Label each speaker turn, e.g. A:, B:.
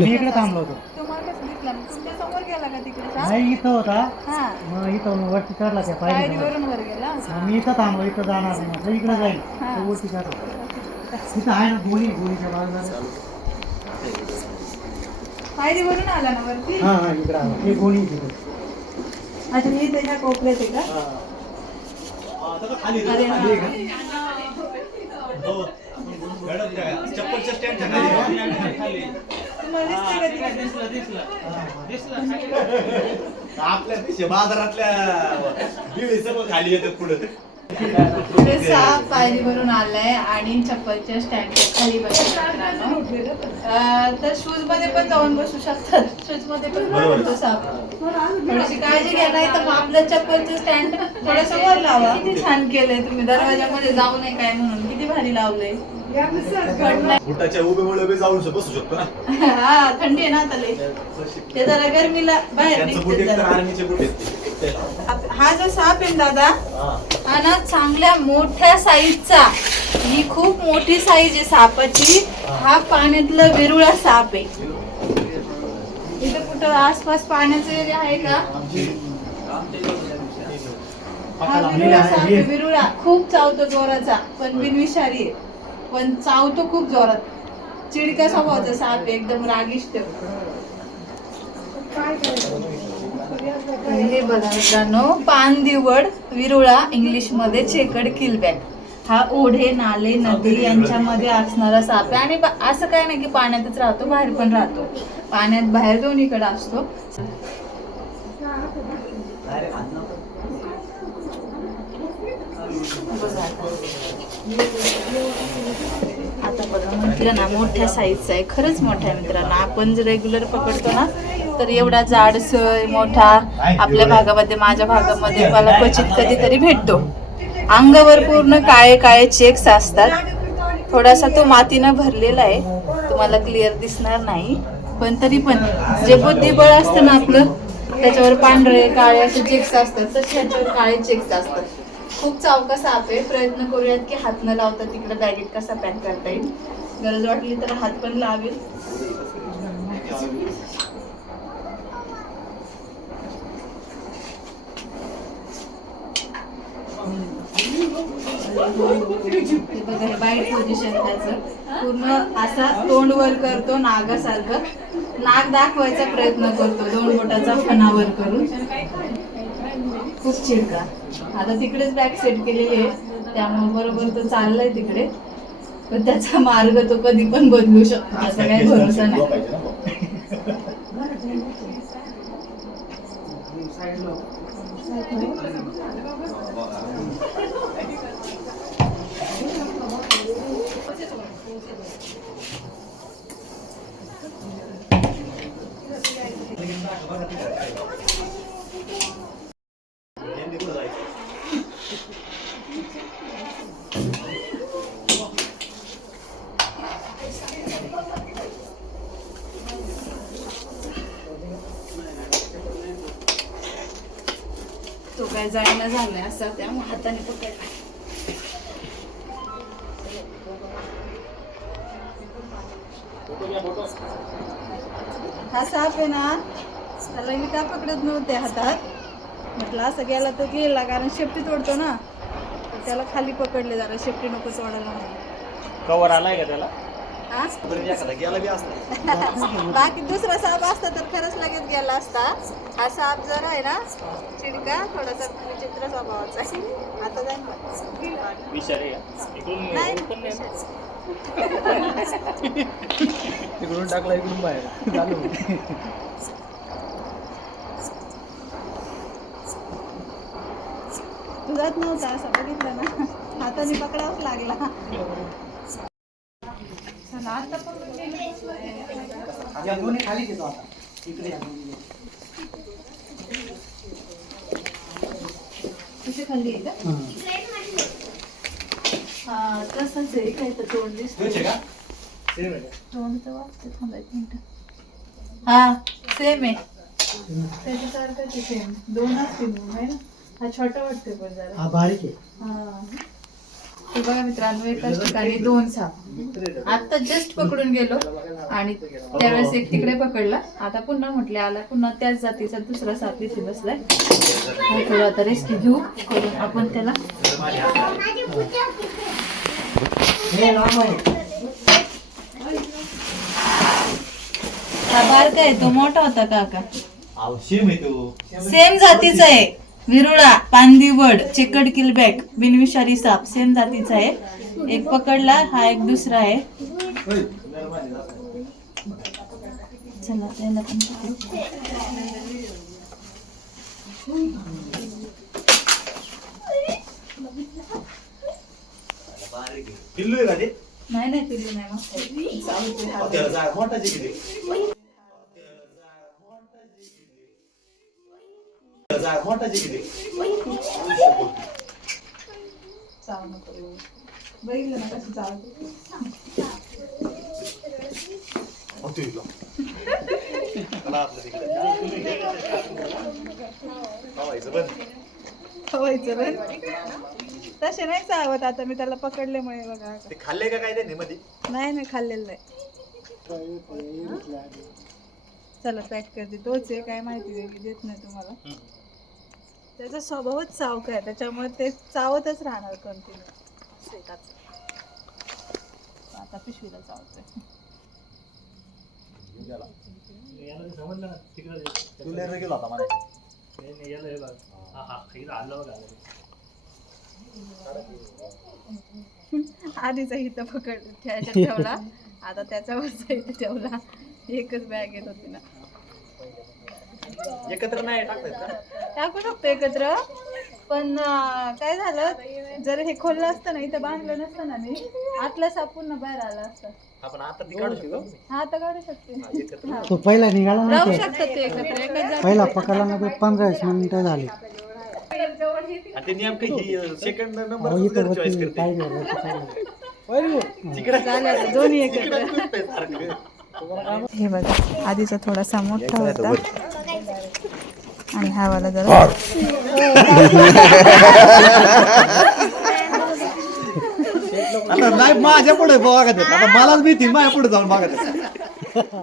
A: मी इकडे थांबलो होतो.
B: तुम्हाला कसं दिसला मग तुमच्यासमोर गेला का तिकडे साप?
A: नाही इथं होता.
B: हा.
A: मग इथं वरती चढला त्या पायरी
B: पायरीवरून वर गेला?
A: मी इथं थांबलो इथं जाणार नाही म्हटलं इकडे जाईल.
B: हा.
A: तो वरती चढला. तिथं आहे ना गोळी गोळीच्या बाजूला
B: पायरीवरून आला ना वरती?
A: हा हा इकडे आला. हे गोळी तिथे
B: अच्छा मी त्याच्या कोपऱ्यात आहे का? अरे हा.
C: चप्पलच्या स्टँडच्या खाली.
B: तुम्हाला दिसते का तिकडे?
C: आपल्या देशी बाजारातल्या बिळी सर्व खाली येतात पुढे.
B: ते साप पायरीवरून आलाय आणि चप्पलच्या स्टँडच्या खाली बसला तर शूजमध्ये पण जाऊन बसू शकतात. शूजमध्ये पण
C: बरोबर.
B: पडतो साप थोडीशी काळजी घ्या नाही तर मग आपलं चप्पलचं स्टँड थोडस वर लावा. किती छान केलंय तुम्ही. दरवाजामध्ये जाऊ नये काय म्हणून. किती भारी लावलंय. घडलंय.
C: बुटाच्या उभे बी जाऊन बसू शकतो ना.
B: हा थंडी आहे ना आता. ते जरा गरमीला बाहेर निघते हा जो साप आहे ना दादा
C: हा.
B: हा ना चांगल्या मोठ्या साईजचा ही खूप मोठी साईज आहे सापाची. हा. पाण्यातलं विरुळा साप आहे. इथं कुठं आसपास पाण्याचं एरिया आहे का? हा विरुळा साप आहे विरुळा. खूप चावतो जोराचा पण बिनविषारी आहे. पण चावतो खूप जोरात. चिडका स्वभावाचा साप आहे एकदम रागिष्ट. हे बघा मित्रांनो पानदिवड विरुळा इंग्लिशमध्ये चेकड किलबॅक हा ओढे नाले नदी यांच्यामध्ये असणारा साप आहे. आणि बा- असं काय नाही की पाण्यातच राहतो बाहेर पण राहतो. पाण्यात बाहेर दोन्हीकडे असतो. आता. बघा मित्रांना ना मोठ्या साईजचा आहे. खरंच मोठा आहे मित्रांनो. आपण जर रेग्युलर पकडतो ना तर एवढा जाडसर मोठा आपल्या भागामध्ये माझ्या भागामध्ये मला क्वचित कधीतरी भेटतो. अंगावर पूर्ण काळे काळे चेक्स असतात. थोडासा तो मातीनं भरलेला आहे. तुम्हाला क्लिअर दिसणार नाही. पण तरी पण जे बुद्धिबळ असतं ना आपलं त्याच्यावर पांढरे काळे असे चेक्स असतात तसे ह्याच्यावर काळे चेक्स असतात. खूप चावका साप आहे प्रयत्न करूयात की हात न लावता तिकडे बॅगेत कसा पॅक करता येईल. गरज वाटली तर हात पण लावेल. बघा बाईट पोझिशन त्याचं पूर्ण असा तोंड वर करतो नागासारखं. नाग दाखवायचा प्रयत्न करतो दोन बोटाचा फणावर करून. खूप चिडका. आता तिकडेच बॅक सेट केलेली आहे. त्यामुळे बरोबर तो चाललाय तिकडे. पण त्याचा मार्ग तो कधी पण बदलू शकतो असा काही भरोसा नाही
C: पाहिजे ना. यांनी कुठं जायचं?
B: तो काय जायला झालाय असा त्यामुळे हाताने पकडला. हा साप आहे ना त्याला मी का पकडत नव्हते हातात? म्हटलं असं गेला तर गेला कारण शेपटी तोडतो ना. त्याला खाली पकडले जरा शेपटी नको तोडायला म्हणून.
A: कवर आलाय का त्याला?
B: हा
C: तरी एखादा गेला बी असला.
B: बाकी दुसरा साप असता तर खरंच लगेच गेला असता. हा साप जर आहे ना चिडका थोडासा विचित्र स्वभावाचा आहे. आता
A: विषारी इकडून
B: नाही
A: तिकडून टाकला इकडून बाहेर. चालू.
B: तू जात नव्हता असं बघितलं ना. हाताने पकडावंच लागला.
A: दोन्ही खाली घेतो आता. इकडे या दोन्ही.
B: तुझी खाली आहे का? तसंच आहे काय तर तोंड दिसतं
C: तुझे का?
A: सेम आहे का?
B: तोंड तर वाटतं थांबा एक मिनिट. हा. सेम आहे. त्याच्यासारखंच आहे सेम. दोन असतील मग आहे ना? हा छोटा वाटतोय पण जरा.
A: हा बारीक आहे.
B: हा. हे बघा मित्रांनो एकाच ठिकाणी दोन साप. आता जस्ट पकडून गेलो आणि त्यावेळेस एक तिकडे पकडला. आता पुन्हा म्हटले आला पुन्हा त्याच जातीचा दुसरा साप इथे बसलाय. थोडं आता रेस्क्यू घेऊ. करून आपण त्याला हा बारका आहे तो मोठा होता काका. सेम जातीचा आहे. विरुळा पांदिवड चिकट किलबॅक बिनविषारी साप सेम जातीचा आहे. एक पकडला हा एक दुसरा आहे. चला त्याला पण नाही नाही पिल्लू नाही मस्त
C: जा जा किती
B: नको. बघितलं ना कसं.
C: चला
B: तसे नाही चावत आता मी त्याला पकडल्यामुळे बघा
C: ते खाल्ले का काय मध्ये
B: नाही नाही खाल्लेलं नाही चला पॅक करते तोच आहे काय माहिती देत नाही तुम्हाला त्याचा स्वभावच चावक आहे त्याच्यामुळे ते चावतच राहणार कंटिन्यू आता पिशवीला चावतोय.
C: गेला होता मला
B: आधीचा इथं पकड ठेवला. आता त्याच्यावरचा इथं ठेवला. एकच बॅग येत होती ना.
C: एकत्र नाही टाकतात
B: टाकू शकतो एकत्र. पण अं, काय झालं? जर हे खोललं असतं ना इथं बांधलं नसतं ना मी आतला साप पुन्हा बाहेर आला असतं.
C: आपण आता ती काढू शकतो
B: हा आता काढू शकते.
C: एकत्र.
D: तो पहिला निघाला ना
B: राहू
D: ते.
B: शकतात ते एकत्र. एकाच जागी.
D: पहिला पकडला ना पंधरा वीस मिनिटं झाली.
C: आणि ते नेमकं ही सेकंड
D: अहो,
C: नंबर
D: इथं
C: चॉईस
D: होती
C: करते
D: काय झालं
C: तिकडे
B: झालं आता दोन्ही एकत्र.
C: सारखं.
B: हे बघा आधीचा थोडासा मोठा होता. आणि हा वाला जरा.
C: आता नाही माझ्या पुढे बघा आता मलाच भीती माझ्या पुढे जाऊन बघा